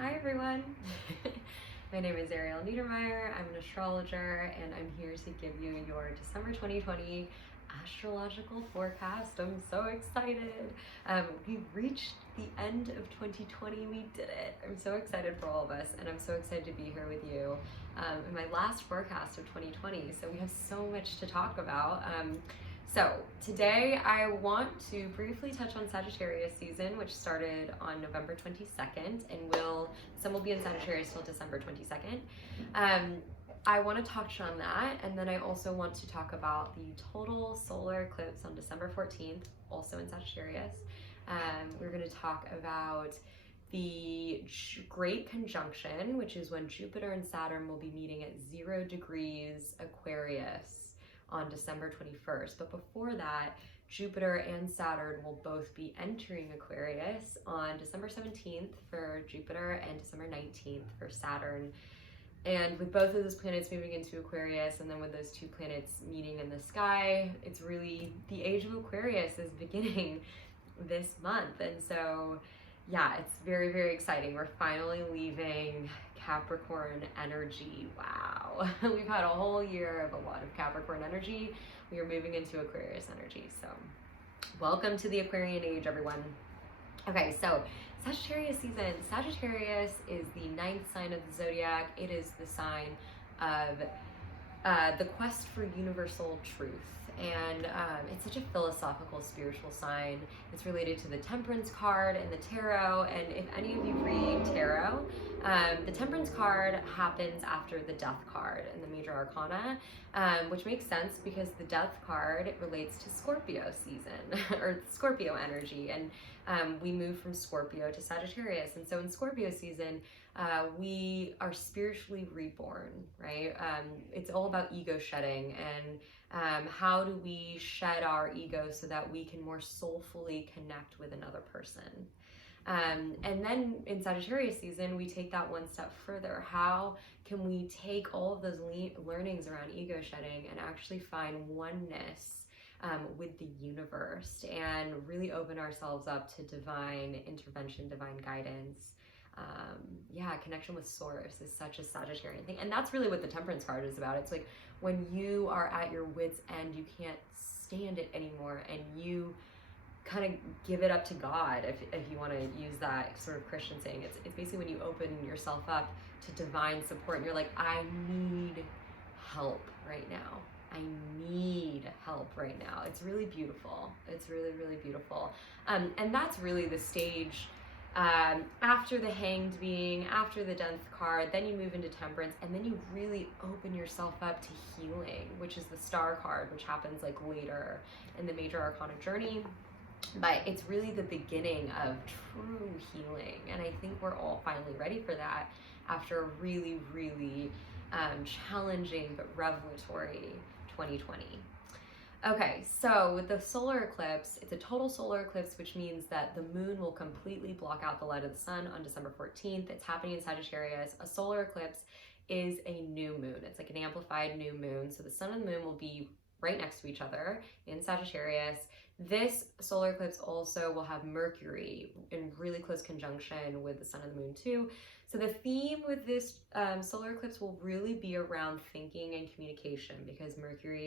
Hi everyone, my name is Ariel Neidermeier. I'm an astrologer and I'm here to give you your December 2020 astrological forecast. I'm so excited. We've reached the end of 2020. We did it. I'm so excited for all of us and I'm so excited to be here with you in my last forecast of 2020. So we have so much to talk about. So today I want to briefly touch on Sagittarius season, which started on November 22nd and some will be in Sagittarius till December 22nd. I want to touch on that, and then I also want to talk about the total solar eclipse on December 14th, also in Sagittarius. We're going to talk about the Great Conjunction, which is when Jupiter and Saturn will be meeting at 0 degrees Aquarius on December 21st. But before that, Jupiter and Saturn will both be entering Aquarius on December 17th for Jupiter and December 19th for Saturn. And with both of those planets moving into Aquarius, and then with those two planets meeting in the sky, it's really, the age of Aquarius is beginning this month. And so, yeah, it's very, very exciting. We're finally leaving Capricorn energy. Wow. We've had a whole year of a lot of Capricorn energy. We are moving into Aquarius energy. So welcome to the Aquarian age, everyone. Okay, so Sagittarius season. Sagittarius is the 9th sign of the zodiac. It is the sign of the quest for universal truth. And it's such a philosophical, spiritual sign. It's related to the Temperance card and the Tarot. And if any of you read Tarot, the Temperance card happens after the Death card in the Major Arcana, which makes sense because the Death card relates to Scorpio season or Scorpio energy. And we move from Scorpio to Sagittarius. And so in Scorpio season, we are spiritually reborn, right? It's all about ego shedding and how do we shed our ego so that we can more soulfully connect with another person. And then in Sagittarius season, we take that one step further. How can we take all of those learnings around ego shedding and actually find oneness with the universe and really open ourselves up to divine intervention, divine guidance? Connection with source is such a Sagittarian thing. And that's really what the Temperance card is about. It's like when you are at your wit's end, you can't stand it anymore, and you kind of give it up to God, if you want to use that sort of Christian saying. It's basically when you open yourself up to divine support and you're like, I need help right now. I need help right now. It's really beautiful. It's really, really beautiful. And that's really the stage after the Hanged being, after the Death card, then you move into Temperance, and then you really open yourself up to healing, which is the Star card, which happens like later in the Major Arcana journey. But it's really the beginning of true healing, and I think we're all finally ready for that after a really, really challenging but revelatory 2020. Okay, so with the solar eclipse, it's a total solar eclipse, which means that the moon will completely block out the light of the sun on December 14th. It's happening in Sagittarius. A solar eclipse is a new moon. It's like an amplified new moon. So the sun and the moon will be right next to each other in Sagittarius. This solar eclipse also will have Mercury in really close conjunction with the sun and the moon too. So the theme with this solar eclipse will really be around thinking and communication, because Mercury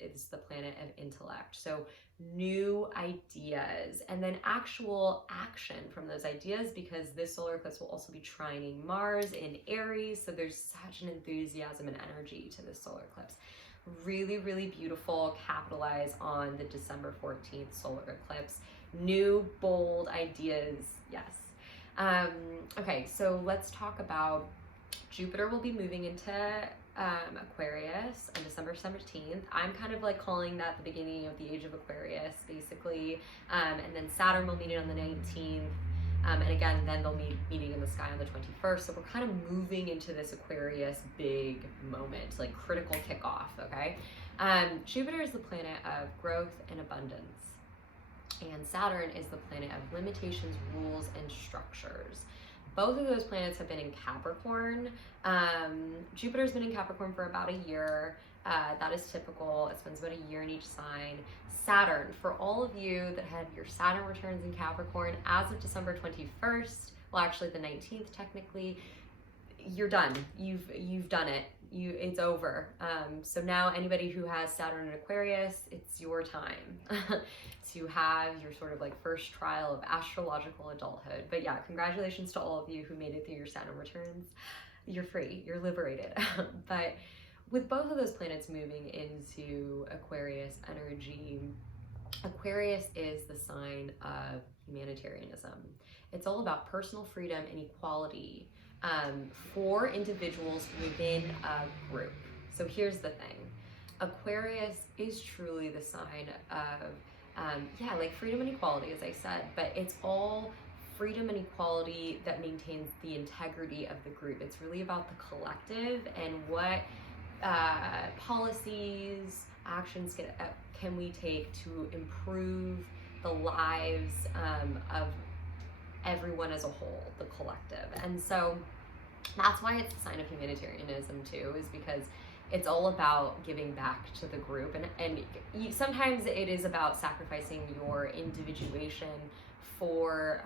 is the planet of intellect. So new ideas and then actual action from those ideas, because this solar eclipse will also be trining Mars in Aries. So there's such an enthusiasm and energy to this solar eclipse. Really, really beautiful. Capitalize on the December 14th solar eclipse. New, bold ideas. Yes. Okay, so let's talk about Jupiter will be moving into Aquarius on December 17th. I'm kind of like calling that the beginning of the age of Aquarius, basically. And then Saturn will meet it on the 19th. And again, then they'll be meeting in the sky on the 21st. So we're kind of moving into this Aquarius big moment, like critical kickoff, okay? Jupiter is the planet of growth and abundance. And Saturn is the planet of limitations, rules, and structures. Both of those planets have been in Capricorn. Jupiter's been in Capricorn for about a year. That is typical. It spends about a year in each sign. Saturn, for all of you that had your Saturn returns in Capricorn, as of December 21st, well, actually the 19th technically, you're done. You've done it. It's over. So now anybody who has Saturn in Aquarius, it's your time to have your sort of like first trial of astrological adulthood. But yeah, congratulations to all of you who made it through your Saturn returns. You're free, you're liberated. But with both of those planets moving into Aquarius energy, Aquarius is the sign of humanitarianism. It's all about personal freedom and equality for individuals within a group. So here's the thing. Aquarius is truly the sign of, yeah, like freedom and equality, as I said, but it's all freedom and equality that maintains the integrity of the group. It's really about the collective and what policies, actions can we take to improve the lives of everyone as a whole, the collective. And so that's why it's a sign of humanitarianism too, is because it's all about giving back to the group. And sometimes it is about sacrificing your individuation for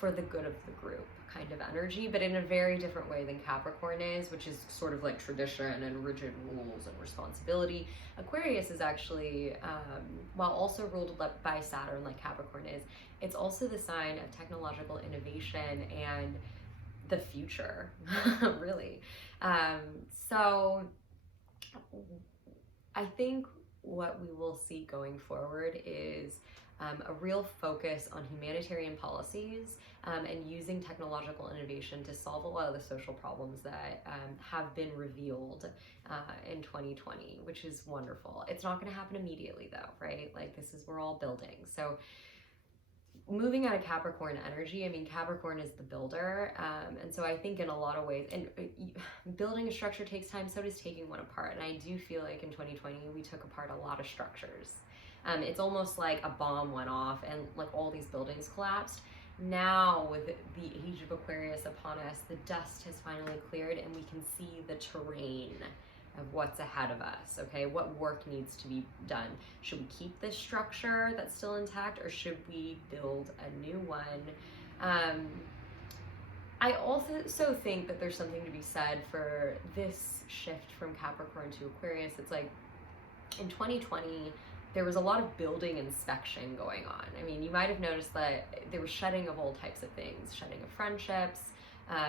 the good of the group kind of energy, but in a very different way than Capricorn is, which is sort of like tradition and rigid rules and responsibility. Aquarius is actually, while also ruled by Saturn like Capricorn is, it's also the sign of technological innovation and the future, really. So I think what we will see going forward is a real focus on humanitarian policies and using technological innovation to solve a lot of the social problems that have been revealed in 2020, which is wonderful. It's not going to happen immediately though, right? Like we're all building. So moving out of Capricorn energy, I mean, Capricorn is the builder. And so I think in a lot of ways, and building a structure takes time, so does taking one apart. And I do feel like in 2020, we took apart a lot of structures. It's almost like a bomb went off and like all these buildings collapsed. Now with the age of Aquarius upon us, the dust has finally cleared and we can see the terrain of what's ahead of us, okay? What work needs to be done? Should we keep this structure that's still intact or should we build a new one? I also think that there's something to be said for this shift from Capricorn to Aquarius. It's like in 2020, there was a lot of building inspection going on. I mean, you might have noticed that there was shedding of all types of things, shedding of friendships,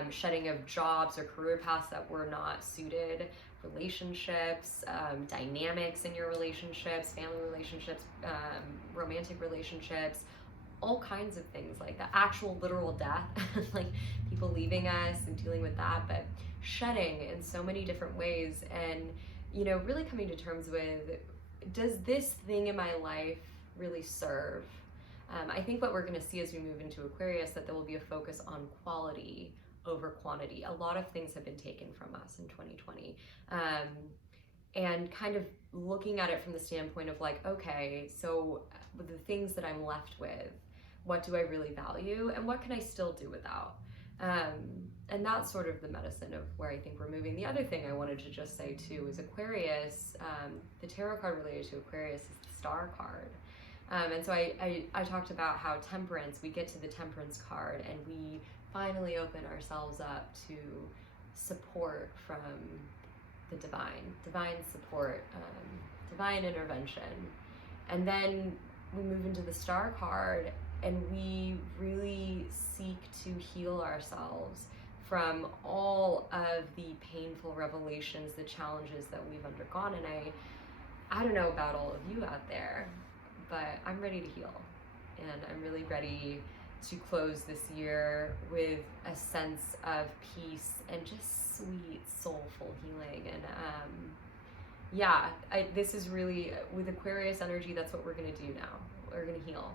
shedding of jobs or career paths that were not suited, relationships, dynamics in your relationships, family relationships, romantic relationships, all kinds of things like that. Actual literal death, like people leaving us and dealing with that, but shedding in so many different ways. And, you know, really coming to terms with, does this thing in my life really serve? I think what we're going to see as we move into Aquarius, that there will be a focus on quality over quantity. A lot of things have been taken from us in 2020. And kind of looking at it from the standpoint of like, okay, so with the things that I'm left with, what do I really value and what can I still do without? And that's sort of the medicine of where I think we're moving. The other thing I wanted to just say too is Aquarius, the tarot card related to Aquarius is the Star card. And so I talked about how temperance, we get to the temperance card and we finally open ourselves up to support from the divine support, divine intervention. And then we move into the Star card and we really seek to heal ourselves from all of the painful revelations, the challenges that we've undergone. And I don't know about all of you out there, but I'm ready to heal. And I'm really ready to close this year with a sense of peace and just sweet, soulful healing. And yeah, this is really, with Aquarius energy, that's what we're gonna do now. We're gonna heal.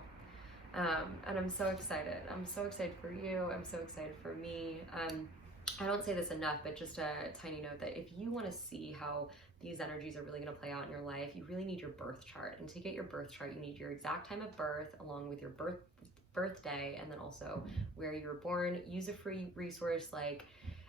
And I'm so excited. I'm so excited for you. I'm so excited for me. I don't say this enough, but just a tiny note that if you want to see how these energies are really going to play out in your life, you really need your birth chart. And to get your birth chart, you need your exact time of birth along with your birthday, and then also where you were born. Use a free resource like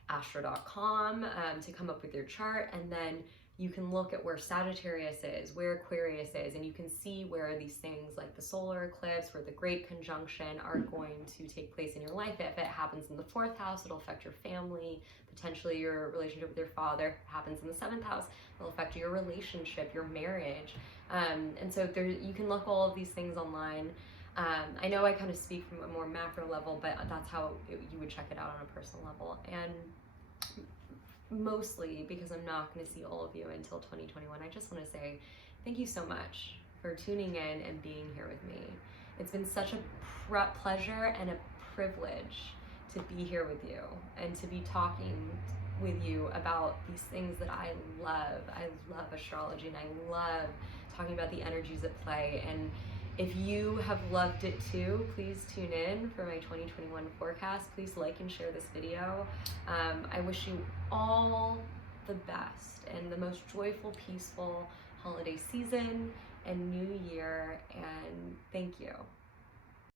astro.com to come up with your chart, and then you can look at where Sagittarius is, where Aquarius is, and you can see where these things like the solar eclipse, where the great conjunction are going to take place in your life. If it happens in the 4th house, it'll affect your family, potentially your relationship with your father. If it happens in the 7th house, it'll affect your relationship, your marriage. And so there, you can look all of these things online. I know I kind of speak from a more macro level, but that's how you would check it out on a personal level. And mostly because I'm not going to see all of you until 2021, I just want to say thank you so much for tuning in and being here with me. It's been such a pleasure and a privilege to be here with you and to be talking with you about these things that I love. I love astrology, and I love talking about the energies at play. And if you have loved it too, please tune in for my 2021 forecast. Please like and share this video. I wish you all the best and the most joyful, peaceful holiday season and new year, and thank you.